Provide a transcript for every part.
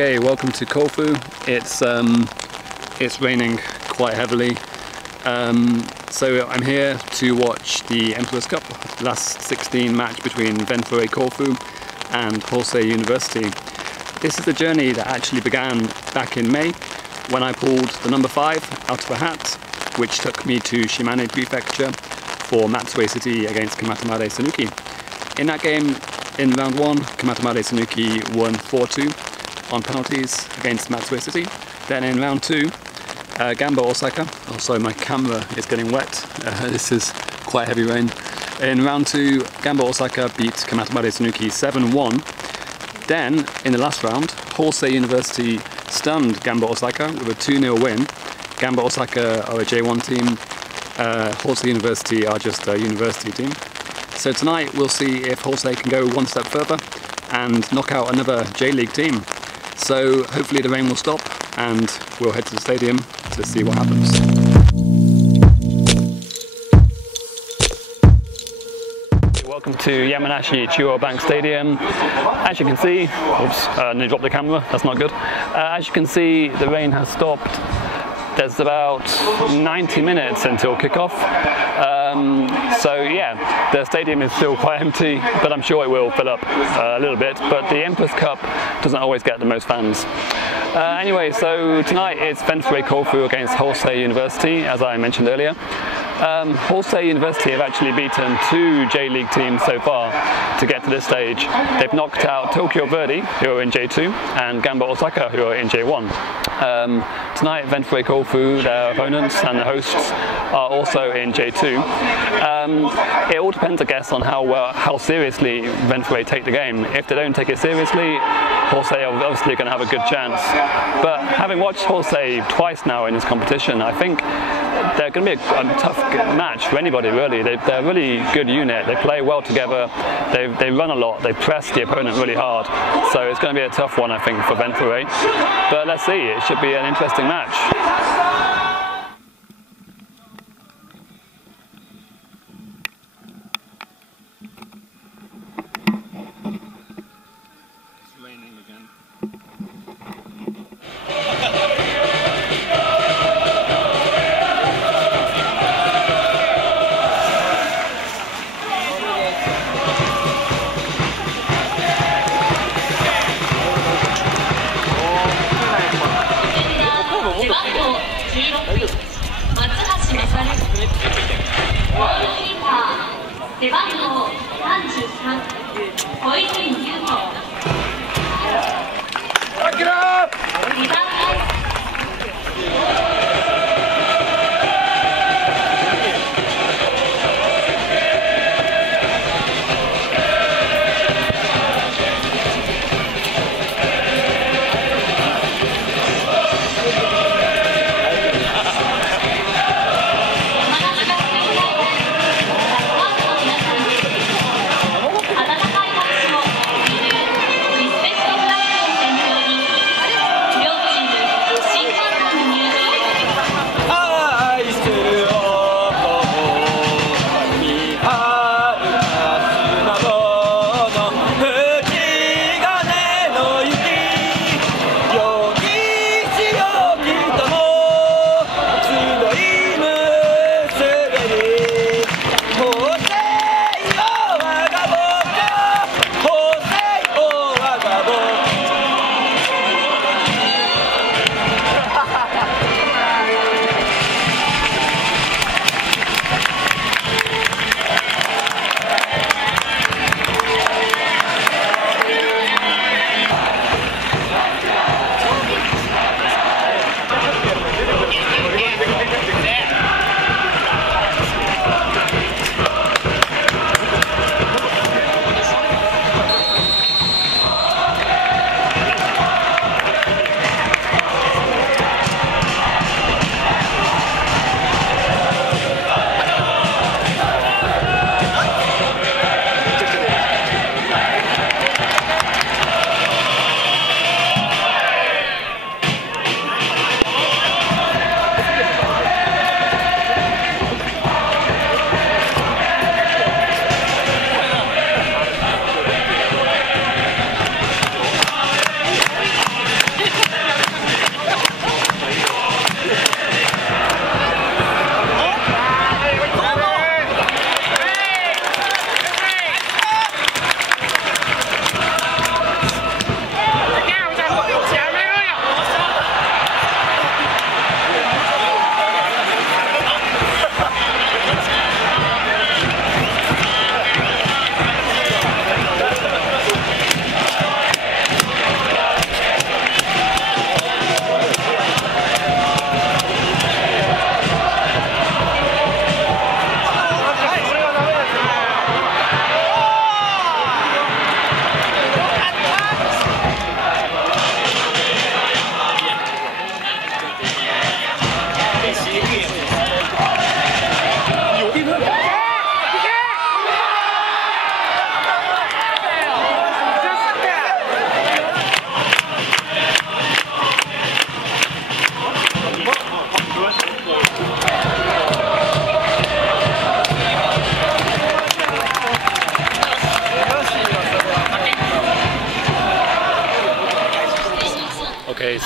Okay, welcome to Kofu. It's raining quite heavily, so I'm here to watch the Emperor's Cup last 16 match between Ventforet Kofu and Hosei University. This is the journey that actually began back in May when I pulled the number 5 out of a hat, which took me to Yamanashi prefecture for Matsue City against Kamatamare Sanuki. In that game, in round 1, Kamatamare Sanuki won 4-2 on penalties against Matsue City. Then in round 2, Gamba Osaka, also my camera is getting wet, this is quite heavy rain. In round 2, Gamba Osaka beat Kamatamare Sanuki 7-1. Then, in the last round, Hosei University stunned Gamba Osaka with a 2-0 win. Gamba Osaka are a J1 team, Hosei University are just a university team. So tonight we'll see if Hosei can go one step further and knock out another J.League team. So hopefully the rain will stop and we'll head to the stadium to see what happens. Welcome to Yamanashi Chuo Bank Stadium. As you can see, oops, nearly dropped the camera, that's not good. As you can see, the rain has stopped. There's about 90 minutes until kickoff. So yeah, the stadium is still quite empty, but I'm sure it will fill up a little bit. But the Emperor's Cup doesn't always get the most fans. Anyway, so tonight it's Ventforet Kofu against Hosei University, as I mentioned earlier. Hosei University have actually beaten 2 J.League teams so far to get to this stage. They've knocked out Tokyo Verdy, who are in J2, and Gamba Osaka, who are in J1. Tonight, Ventforet Kofu, their opponents and the hosts, are also in J2. It all depends, I guess, on how seriously Ventforet take the game. If they don't take it seriously, Hosei are obviously going to have a good chance. But having watched Hosei twice now in this competition, I think they're going to be a tough match for anybody, really. They're a really good unit. They play well together. They run a lot. They press the opponent really hard. So it's going to be a tough one, I think, for Ventforet. But let's see. It should be an interesting match.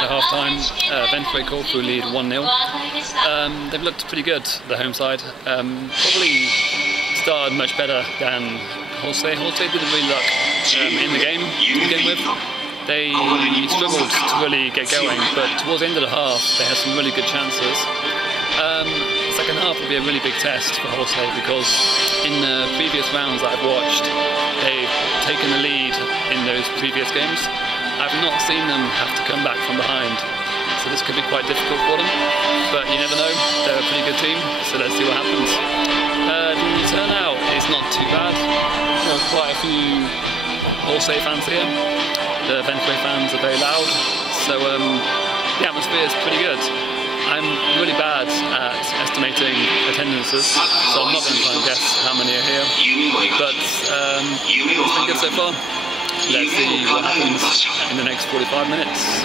So half-time, Ventforet Kofu lead 1-0. They've looked pretty good, the home side. Probably started much better than Hosei. Hosei didn't really look in the game to begin with. They struggled to really get going, but towards the end of the half, they had some really good chances. The second half will be a really big test for Hosei because in the previous rounds that I've watched, they've taken the lead in those previous games. I've not seen them have to come back from behind, so this could be quite difficult for them. But you never know, they're a pretty good team, so let's see what happens. The turnout is not too bad. There are quite a few Hosei fans here. The Ventforet fans are very loud, so the atmosphere is pretty good. I'm really bad at estimating attendances, so I'm not going to try and guess how many are here, but it's been good so far. Let's see what happens in the next 45 minutes.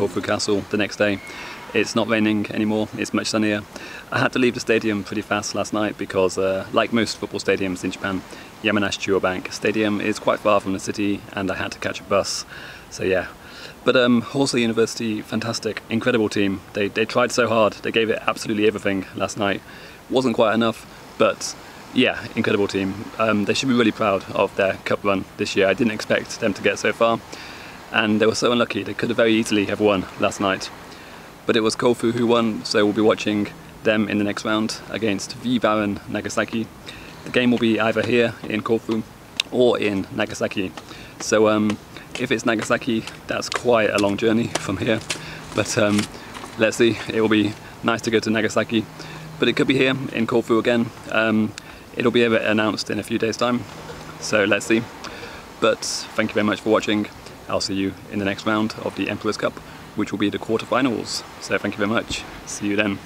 Kofu Castle the next day. It's not raining anymore, it's much sunnier. I had to leave the stadium pretty fast last night because, like most football stadiums in Japan, Yamanashi Bank Stadium is quite far from the city and I had to catch a bus, so yeah. But Hosei University, fantastic, incredible team. They tried so hard, they gave it absolutely everything last night. Wasn't quite enough, but yeah, incredible team. They should be really proud of their cup run this year. I didn't expect them to get so far, and they were so unlucky. They could have very easily have won last night. But it was Kofu who won, so we'll be watching them in the next round against V Baron Nagasaki. The game will be either here in Kofu or in Nagasaki. So if it's Nagasaki, that's quite a long journey from here. But let's see, it will be nice to go to Nagasaki. But it could be here in Kofu again. It'll be announced in a few days' time. So let's see. But thank you very much for watching. I'll see you in the next round of the Emperor's Cup, which will be the quarterfinals. So thank you very much. See you then.